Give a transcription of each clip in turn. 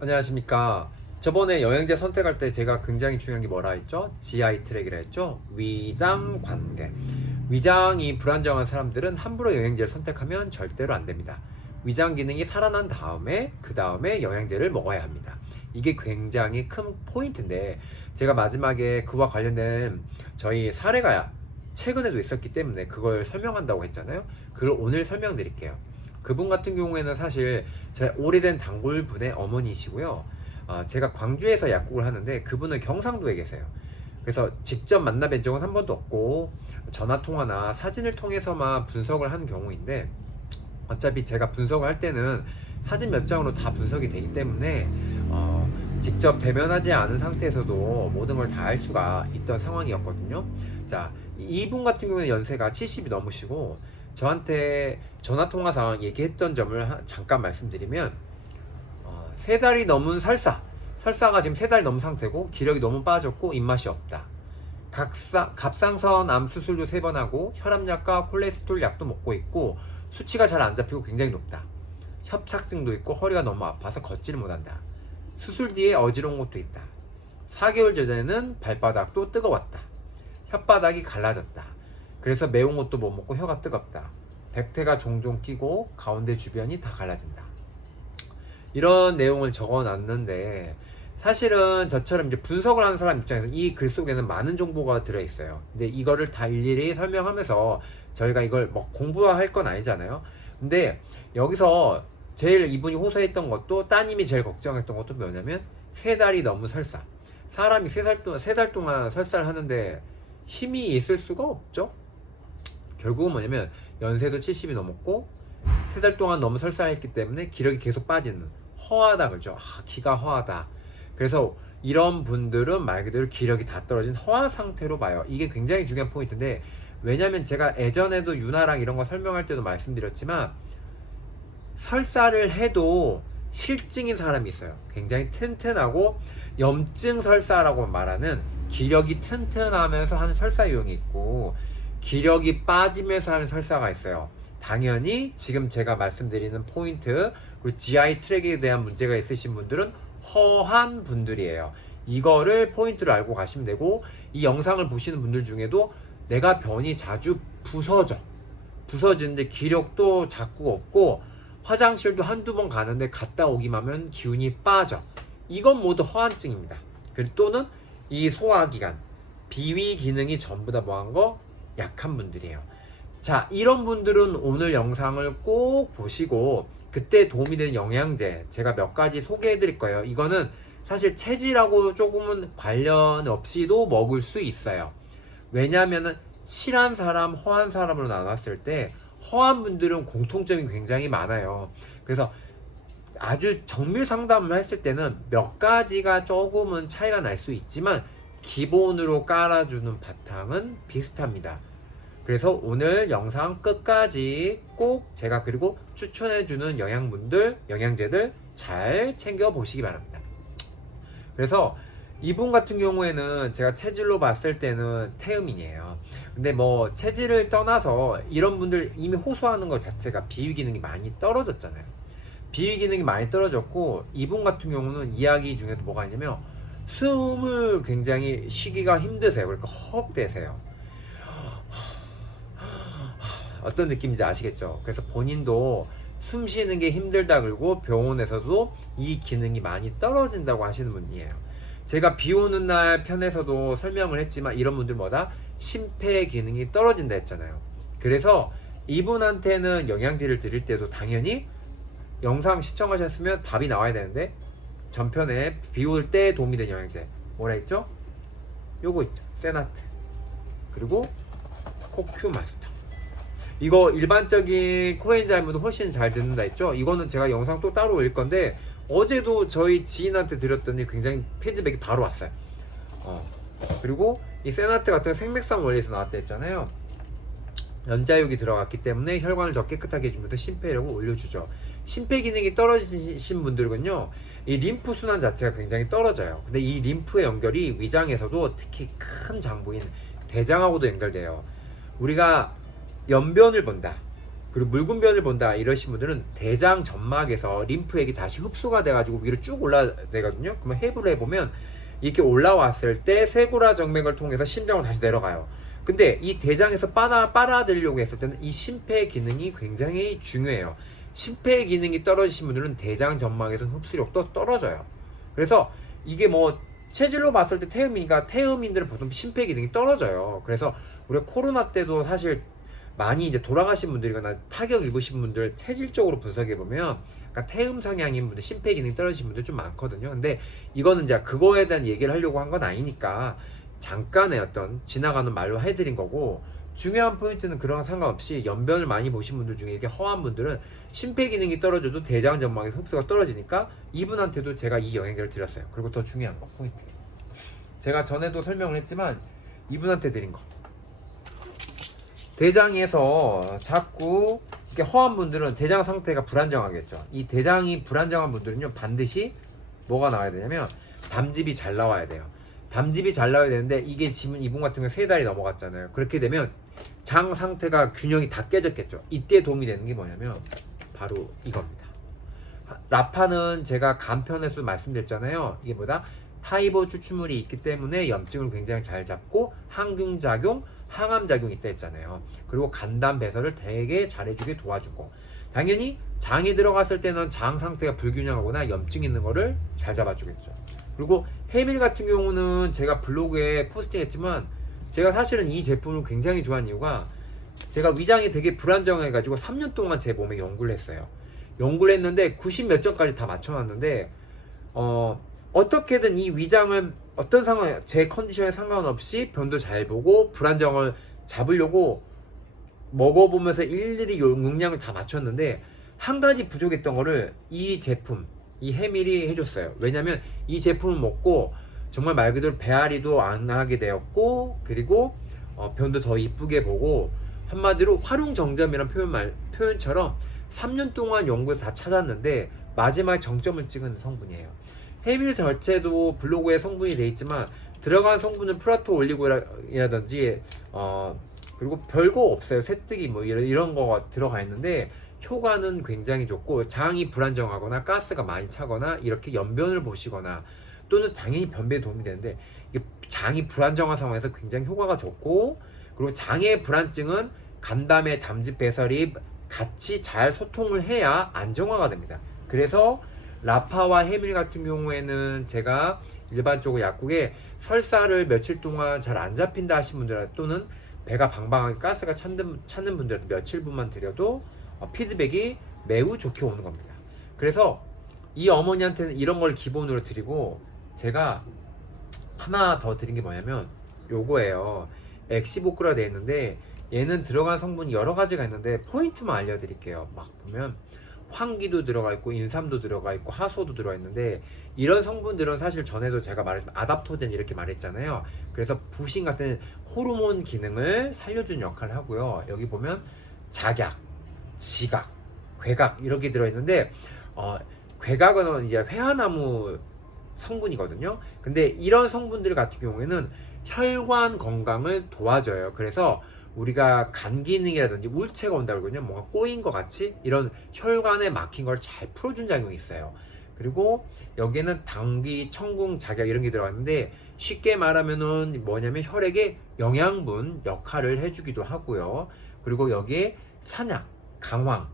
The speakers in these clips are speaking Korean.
안녕하십니까. 저번에 영양제 선택할 때 제가 굉장히 중요한 게 뭐라 했죠? GI 트랙이라 했죠? 위장 관계. 위장이 불안정한 사람들은 함부로 영양제를 선택하면 절대로 안 됩니다. 위장 기능이 살아난 다음에 그 다음에 영양제를 먹어야 합니다. 이게 굉장히 큰 포인트인데 제가 마지막에 그와 관련된 저희 사례가 최근에도 있었기 때문에 그걸 설명한다고 했잖아요. 그걸 오늘 설명드릴게요. 그분 같은 경우에는 사실 제 오래된 단골분의 어머니시고요. 제가 광주에서 약국을 하는데 그분은 경상도에 계세요. 그래서 직접 만나 뵌 적은 한 번도 없고 전화통화나 사진을 통해서만 분석을 한 경우인데, 어차피 제가 분석을 할 때는 사진 몇 장으로 다 분석이 되기 때문에 직접 대면하지 않은 상태에서도 모든 걸 다 알 수가 있던 상황이었거든요. 자, 이분 같은 경우는 연세가 70이 넘으시고 저한테 전화통화상 얘기했던 점을 잠깐 말씀드리면, 3달이 넘은 설사가 지금 3달이 넘은 상태고 기력이 너무 빠졌고 입맛이 없다. 갑상선 암 수술도 3번 하고 혈압약과 콜레스테롤 약도 먹고 있고 수치가 잘 안 잡히고 굉장히 높다. 협착증도 있고 허리가 너무 아파서 걷지를 못한다. 수술 뒤에 어지러운 것도 있다. 4개월 전에는 발바닥도 뜨거웠다. 혓바닥이 갈라졌다. 그래서 매운 것도 못 먹고 혀가 뜨겁다. 백태가 종종 끼고 가운데 주변이 다 갈라진다. 이런 내용을 적어놨는데, 사실은 저처럼 이제 분석을 하는 사람 입장에서 이 글 속에는 많은 정보가 들어있어요. 근데 이거를 다 일일이 설명하면서 저희가 이걸 뭐 공부할 건 아니잖아요. 근데 여기서 제일 이분이 호소했던 것도, 따님이 제일 걱정했던 것도 뭐냐면 3달이 넘은 설사. 사람이 3달 동안 설사를 하는데 힘이 있을 수가 없죠. 결국은 뭐냐면 연세도 70이 넘었고 3달 동안 너무 설사를 했기 때문에 기력이 계속 빠지는, 허하다 그러죠. 기가 허하다. 그래서 이런 분들은 말 그대로 기력이 다 떨어진 허한 상태로 봐요. 이게 굉장히 중요한 포인트인데, 왜냐면 제가 예전에도 윤활랑 이런 거 설명할 때도 말씀드렸지만, 설사를 해도 실증인 사람이 있어요. 굉장히 튼튼하고 염증 설사라고 말하는, 기력이 튼튼하면서 하는 설사 유형이 있고 기력이 빠지면서 하는 설사가 있어요. 당연히 지금 제가 말씀드리는 포인트, 그리고 GI 트랙에 대한 문제가 있으신 분들은 허한 분들이에요. 이거를 포인트로 알고 가시면 되고, 이 영상을 보시는 분들 중에도 내가 변이 자주 부서지는데 기력도 자꾸 없고 화장실도 한두 번 가는데 갔다 오기만 하면 기운이 빠져. 이건 모두 허한증입니다. 그리고 또는 이 소화기관, 비위 기능이 전부 다 뭐한 거? 약한 분들이에요. 자, 이런 분들은 오늘 영상을 꼭 보시고 그때 도움이 되는 영양제 제가 몇 가지 소개해 드릴 거예요. 이거는 사실 체질하고 조금은 관련 없이도 먹을 수 있어요. 왜냐하면은 실한 사람, 허한 사람으로 나눴을 때 허한 분들은 공통점이 굉장히 많아요. 그래서 아주 정밀 상담을 했을 때는 몇 가지가 조금은 차이가 날 수 있지만 기본으로 깔아주는 바탕은 비슷합니다. 그래서 오늘 영상 끝까지 꼭 제가 그리고 추천해주는 영양제들 잘 챙겨보시기 바랍니다. 그래서 이분 같은 경우에는 제가 체질로 봤을 때는 태음인이에요. 근데 뭐 체질을 떠나서 이런 분들 이미 호소하는 것 자체가 비위 기능이 많이 떨어졌잖아요. 비위 기능이 많이 떨어졌고, 이분 같은 경우는 이야기 중에도 뭐가 있냐면 숨을 굉장히 쉬기가 힘드세요. 그러니까 헉대세요. 어떤 느낌인지 아시겠죠? 그래서 본인도 숨 쉬는 게 힘들다, 그러고 병원에서도 이 기능이 많이 떨어진다고 하시는 분이에요. 제가 비 오는 날 편에서도 설명을 했지만 이런 분들 뭐다? 심폐 기능이 떨어진다 했잖아요. 그래서 이분한테는 영양제를 드릴 때도 당연히 영상 시청하셨으면 답이 나와야 되는데, 전편에 비 올 때 도움이 되는 영양제 뭐라 했죠? 요거 있죠. 세나트, 그리고 코큐 마스터. 이거 일반적인 코엔자임보다 훨씬 잘 듣는다 했죠? 이거는 제가 영상 또 따로 올릴 건데, 어제도 저희 지인한테 드렸더니 굉장히 피드백이 바로 왔어요. 그리고 이 세나트 같은 생맥산 원리에서 나왔다 했잖아요. 연자육이 들어갔기 때문에 혈관을 더 깨끗하게 해주면서 심폐력을 올려주죠. 심폐 기능이 떨어지신 분들은요, 이 림프 순환 자체가 굉장히 떨어져요. 근데 이 림프의 연결이 위장에서도 특히 큰 장부인 대장하고도 연결돼요. 우리가 연변을 본다, 그리고 묽은변을 본다 이러신 분들은 대장 점막에서 림프액이 다시 흡수가 돼가지고 위로 쭉 올라되거든요. 그러면 해부를 해보면 이렇게 올라왔을 때 쇄골화 정맥을 통해서 심장으로 다시 내려가요. 근데 이 대장에서 빨아들이려고 했을 때는 이 심폐 기능이 굉장히 중요해요. 심폐 기능이 떨어지신 분들은 대장 점막에서 흡수력도 떨어져요. 그래서 이게 뭐 체질로 봤을 때 태음이니까 태음인들은 보통 심폐 기능이 떨어져요. 그래서 우리가 코로나 때도 사실 많이 이제 돌아가신 분들이거나 타격 입으신 분들 체질적으로 분석해 보면 약간 태음 성향인 분들, 심폐 기능이 떨어지신 분들 좀 많거든요. 근데 이거는 이제 그거에 대한 얘기를 하려고 한 건 아니니까 잠깐의 어떤 지나가는 말로 해드린 거고, 중요한 포인트는 그런 상관없이 연변을 많이 보신 분들 중에 이렇게 허한 분들은 심폐 기능이 떨어져도 대장 점막에서 흡수가 떨어지니까 이분한테도 제가 이 영양제를 드렸어요. 그리고 더 중요한 거 포인트, 제가 전에도 설명을 했지만 이분한테 드린 거, 대장에서 자꾸 이렇게 허한 분들은 대장 상태가 불안정하겠죠. 이 대장이 불안정한 분들은요 반드시 뭐가 나와야 되냐면 담즙이 잘 나와야 돼요. 담즙이 잘 나와야 되는데 이게 지금 이분 같은 경우 3달이 넘어갔잖아요. 그렇게 되면 장 상태가 균형이 다 깨졌겠죠. 이때 도움이 되는 게 뭐냐면 바로 이겁니다. 라파는 제가 간편에서 말씀드렸잖아요. 이게 뭐다? 타이버 추출물이 있기 때문에 염증을 굉장히 잘 잡고 항균작용, 항암작용이 있다 했잖아요. 그리고 간담 배설을 되게 잘해주게 도와주고, 당연히 장이 들어갔을 때는 장 상태가 불균형하거나 염증 있는 거를 잘 잡아주겠죠. 그리고 해밀 같은 경우는 제가 블로그에 포스팅했지만 제가 사실은 이 제품을 굉장히 좋아하는 이유가, 제가 위장이 되게 불안정해가지고 3년 동안 제 몸에 연구를 했어요. 연구를 했는데 90 몇 점까지 다 맞춰놨는데 어떻게든 이 위장을 어떤 상황, 제 컨디션에 상관없이 변도 잘 보고 불안정을 잡으려고 먹어보면서 일일이 용량을 다 맞췄는데 한 가지 부족했던 거를 이 제품, 이 해밀이 해줬어요. 왜냐면 이 제품을 먹고 정말 말 그대로 배앓이도 안 하게 되었고, 그리고 변도 더 이쁘게 보고, 한마디로 활용정점이란 표현처럼 3년 동안 연구에서 다 찾았는데 마지막에 정점을 찍은 성분이에요. 해밀 자체도 블로그에 성분이 돼 있지만 들어간 성분은 프라토 올리고이라든지 그리고 별거 없어요. 새뜨기 뭐 이런 거가 들어가 있는데 효과는 굉장히 좋고, 장이 불안정하거나 가스가 많이 차거나 이렇게 연변을 보시거나 또는 당연히 변비에 도움이 되는데, 이게 장이 불안정한 상황에서 굉장히 효과가 좋고, 그리고 장의 불안증은 간담의 담즙 배설이 같이 잘 소통을 해야 안정화가 됩니다. 그래서 라파와 해밀 같은 경우에는 제가 일반적으로 약국에 설사를 며칠 동안 잘 안 잡힌다 하신 분들, 또는 배가 방방하게 가스가 찾는 분들한테 며칠분만 드려도 피드백이 매우 좋게 오는 겁니다. 그래서 이 어머니한테는 이런 걸 기본으로 드리고, 제가 하나 더 드린 게 뭐냐면 요거예요. 엑시보크라 되어 있는데 얘는 들어간 성분이 여러 가지가 있는데 포인트만 알려드릴게요. 막 보면 황기도 들어가 있고 인삼도 들어가 있고 하소도 들어가 있는데, 이런 성분들은 사실 전에도 제가 말했지만 아답토젠 이렇게 말했잖아요. 그래서 부신 같은 호르몬 기능을 살려주는 역할을 하고요. 여기 보면 작약, 지각, 괴각 이렇게 들어있는데 괴각은 이제 회화나무 성분이거든요. 근데 이런 성분들 같은 경우에는 혈관 건강을 도와줘요. 그래서 우리가 간 기능이라든지 울체가 온다 그러거든요. 뭔가 꼬인 것 같이 이런 혈관에 막힌 걸 잘 풀어준 작용이 있어요. 그리고 여기에는 당귀, 청궁, 작약 이런 게 들어갔는데, 쉽게 말하면은 뭐냐면 혈액의 영양분 역할을 해주기도 하고요. 그리고 여기에 산약, 강황,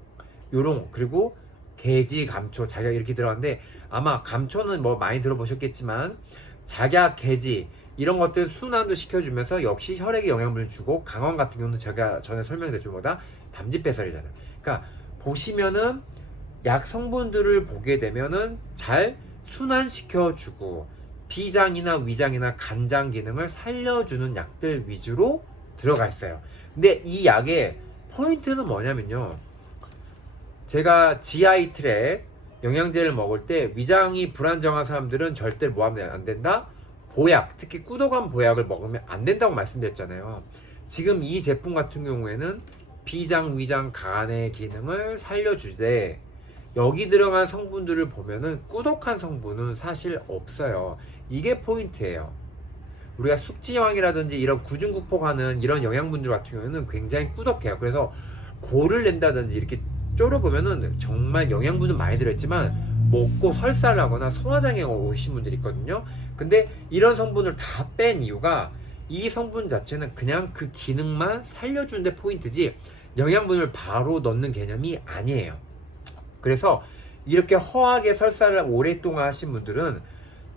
요런, 그리고 개지, 감초, 작약 이렇게 들어갔는데, 아마 감초는 뭐 많이 들어보셨겠지만 작약, 개지 이런 것들 순환도 시켜주면서 역시 혈액에 영양분을 주고, 강황 같은 경우는 제가 전에 설명드렸던 것보다 담즙 배설이잖아요. 그러니까 보시면은 약 성분들을 보게 되면은 잘 순환시켜주고 비장이나 위장이나 간장 기능을 살려주는 약들 위주로 들어가 있어요. 근데 이 약의 포인트는 뭐냐면요, 제가 GI 트랩 영양제를 먹을 때 위장이 불안정한 사람들은 절대 뭐 하면 안 된다? 보약, 특히 꾸덕한 보약을 먹으면 안 된다고 말씀드렸잖아요. 지금 이 제품 같은 경우에는 비장, 위장, 간의 기능을 살려주되, 여기 들어간 성분들을 보면은 꾸덕한 성분은 사실 없어요. 이게 포인트예요. 우리가 숙지황이라든지 이런 구중구포하는 이런 영양분들 같은 경우에는 굉장히 꾸덕해요. 그래서 고를 낸다든지 이렇게 졸여보면은 정말 영양분은 많이 들어있지만 먹고 설사를 하거나 소화장애가 오신 분들이 있거든요. 근데 이런 성분을 다 뺀 이유가 이 성분 자체는 그냥 그 기능만 살려주는 데 포인트지 영양분을 바로 넣는 개념이 아니에요. 그래서 이렇게 허하게 설사를 오랫동안 하신 분들은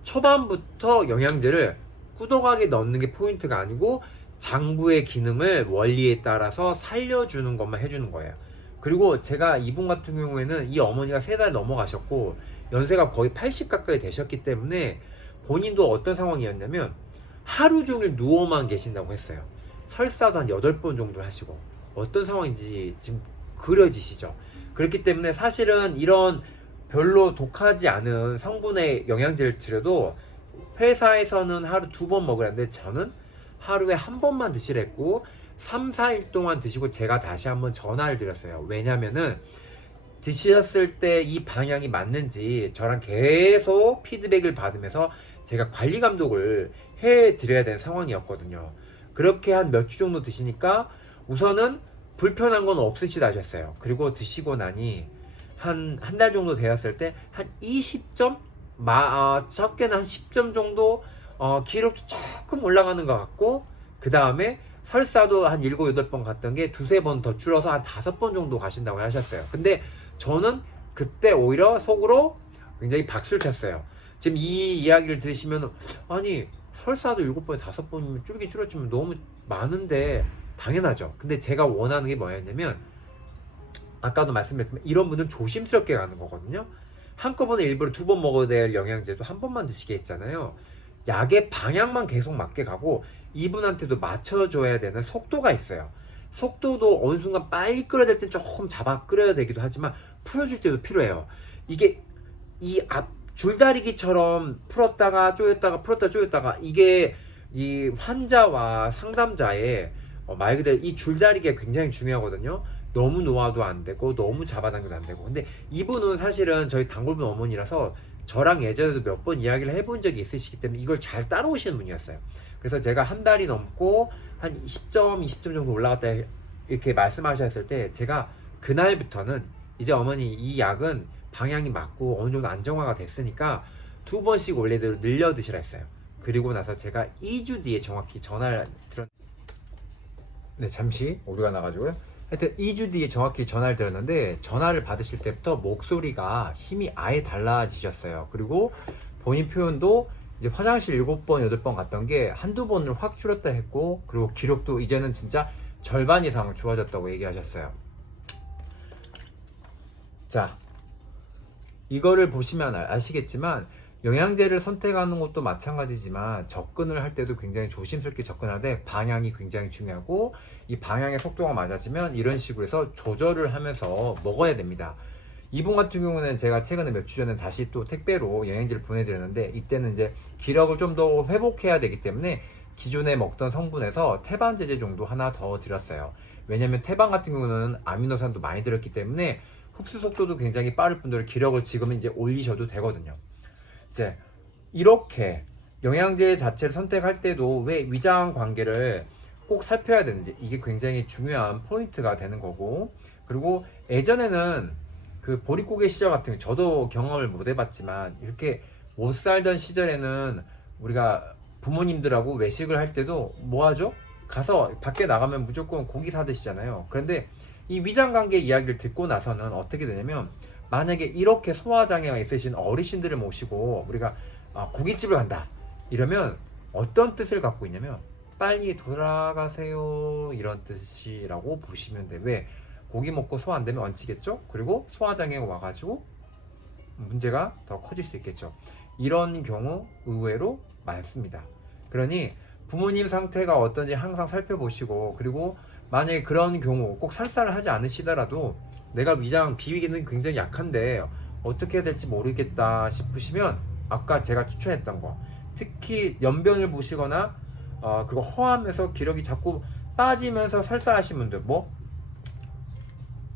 초반부터 영양제를 꾸덕하게 넣는 게 포인트가 아니고 장부의 기능을 원리에 따라서 살려주는 것만 해주는 거예요. 그리고 제가 이분 같은 경우에는 이 어머니가 3달 넘어가셨고 연세가 거의 80 가까이 되셨기 때문에 본인도 어떤 상황이었냐면 하루 종일 누워만 계신다고 했어요. 설사도 한 8번 정도 하시고 어떤 상황인지 지금 그려지시죠. 그렇기 때문에 사실은 이런 별로 독하지 않은 성분의 영양제를 드려도 회사에서는 하루 2번 먹으라는데 저는 하루에 1번만 드시랬고 3, 4일 동안 드시고 제가 다시 한번 전화를 드렸어요. 왜냐면은 드셨을 때 이 방향이 맞는지 저랑 계속 피드백을 받으면서 제가 관리 감독을 해드려야 되는 상황이었거든요. 그렇게 한 몇 주 정도 드시니까 우선은 불편한 건 없으시다 하셨어요. 그리고 드시고 나니 한 달 정도 되었을 때 한 20점? 적게는 한 10점 정도 기록도 조금 올라가는 것 같고 그 다음에 설사도 한 7, 8번 갔던 게 2, 3번 더 줄어서 한 5번 정도 가신다고 하셨어요. 근데 저는 그때 오히려 속으로 굉장히 박수를 쳤어요. 지금 이 이야기를 들으시면 아니 설사도 7번에 5번이면 줄긴 줄었지만 너무 많은데 당연하죠. 근데 제가 원하는 게 뭐였냐면 아까도 말씀드렸지만 이런 분들은 조심스럽게 가는 거거든요. 한꺼번에 일부러 2번 먹어야 될 영양제도 1번만 드시게 했잖아요. 약의 방향만 계속 맞게 가고 이분한테도 맞춰줘야 되는 속도가 있어요. 속도도 어느 순간 빨리 끓여야 될 땐 조금 잡아 끓여야 되기도 하지만 풀어줄 때도 필요해요. 이게 이 앞 줄다리기처럼 풀었다가 조였다가 풀었다가 조였다가 이게 이 환자와 상담자의 말 그대로 이 줄다리기가 굉장히 중요하거든요. 너무 놓아도 안 되고 너무 잡아당겨도 안 되고. 근데 이분은 사실은 저희 단골분 어머니라서 저랑 예전에도 몇 번 이야기를 해본 적이 있으시기 때문에 이걸 잘 따라오시는 분이었어요. 그래서 제가 한 달이 넘고 한 10점, 20점 정도 올라갔다 이렇게 말씀하셨을 때 제가 그날부터는 이제 어머니 이 약은 방향이 맞고 어느 정도 안정화가 됐으니까 2번씩 원래대로 늘려 드시라 했어요. 그리고 나서 제가 2주 뒤에 정확히 전화를 네, 잠시 오류가 나가지고요. 하여튼 2주 뒤에 정확히 전화를 드렸는데 전화를 받으실 때부터 목소리가 힘이 아예 달라지셨어요. 그리고 본인 표현도 이제 화장실 7번, 8번 갔던 게 한두 번을 확 줄었다 했고 그리고 기록도 이제는 진짜 절반 이상 좋아졌다고 얘기하셨어요. 자, 이거를 보시면 아시겠지만 영양제를 선택하는 것도 마찬가지지만 접근을 할 때도 굉장히 조심스럽게 접근하되 방향이 굉장히 중요하고 이 방향의 속도가 맞아지면 이런 식으로 해서 조절을 하면서 먹어야 됩니다. 이분 같은 경우는 제가 최근에 몇 주 전에 다시 또 택배로 영양제를 보내드렸는데 이때는 이제 기력을 좀 더 회복해야 되기 때문에 기존에 먹던 성분에서 태반 제제 정도 하나 더 드렸어요. 왜냐면 태반 같은 경우는 아미노산도 많이 들었기 때문에 흡수 속도도 굉장히 빠를 뿐더러 기력을 지금은 이제 올리셔도 되거든요. 이제 이렇게 영양제 자체를 선택할 때도 왜 위장 관계를 꼭 살펴야 되는지 이게 굉장히 중요한 포인트가 되는 거고 그리고 예전에는 그 보릿고개 시절 같은 거 저도 경험을 못 해봤지만 이렇게 못 살던 시절에는 우리가 부모님들하고 외식을 할 때도 뭐 하죠? 가서 밖에 나가면 무조건 고기 사 드시잖아요. 그런데 이 위장관계 이야기를 듣고 나서는 어떻게 되냐면 만약에 이렇게 소화장애가 있으신 어르신들을 모시고 우리가 고깃집을 간다 이러면 어떤 뜻을 갖고 있냐면 빨리 돌아가세요 이런 뜻이라고 보시면 돼. 왜? 고기 먹고 소화 안 되면 얹히겠죠? 그리고 소화장애가 와가지고 문제가 더 커질 수 있겠죠. 이런 경우 의외로 많습니다. 그러니 부모님 상태가 어떤지 항상 살펴보시고 그리고 만약에 그런 경우 꼭 설사를 하지 않으시더라도 내가 위장 비위기는 굉장히 약한데 어떻게 해야 될지 모르겠다 싶으시면 아까 제가 추천했던 거 특히 연변을 보시거나 그거 허하면서 기력이 자꾸 빠지면서 설사하신 분들 뭐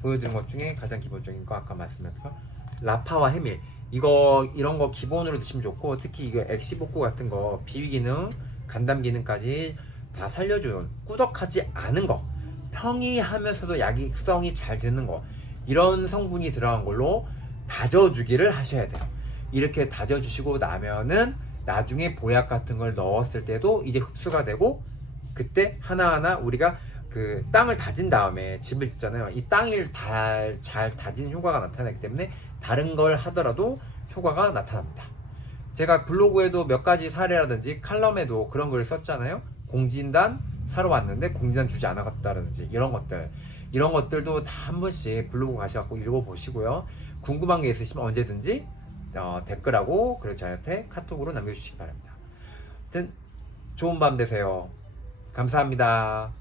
보여드린 것 중에 가장 기본적인 거 아까 말씀드렸던 거 라파와 해밀 이런 거 기본으로 드시면 좋고 특히 이거 엑시복구 같은 거 비위 기능 간담 기능까지 다 살려주는 꾸덕하지 않은 거 평이하면서도 약익성이 잘 드는 거, 이런 성분이 들어간 걸로 다져주기를 하셔야 돼요. 이렇게 다져주시고 나면은 나중에 보약 같은 걸 넣었을 때도 이제 흡수가 되고, 그때 하나하나 우리가 그 땅을 다진 다음에 집을 짓잖아요. 이 땅을 잘 다진 효과가 나타나기 때문에 다른 걸 하더라도 효과가 나타납니다. 제가 블로그에도 몇 가지 사례라든지 칼럼에도 그런 글을 썼잖아요. 공진단 사러 왔는데 공진단 주지 않았다든지 이런 것들도 다 한 번씩 블로그 가셔서 읽어보시고요. 궁금한 게 있으시면 언제든지 댓글하고 그리고 저한테 카톡으로 남겨주시기 바랍니다. 아무튼 좋은 밤 되세요. 감사합니다.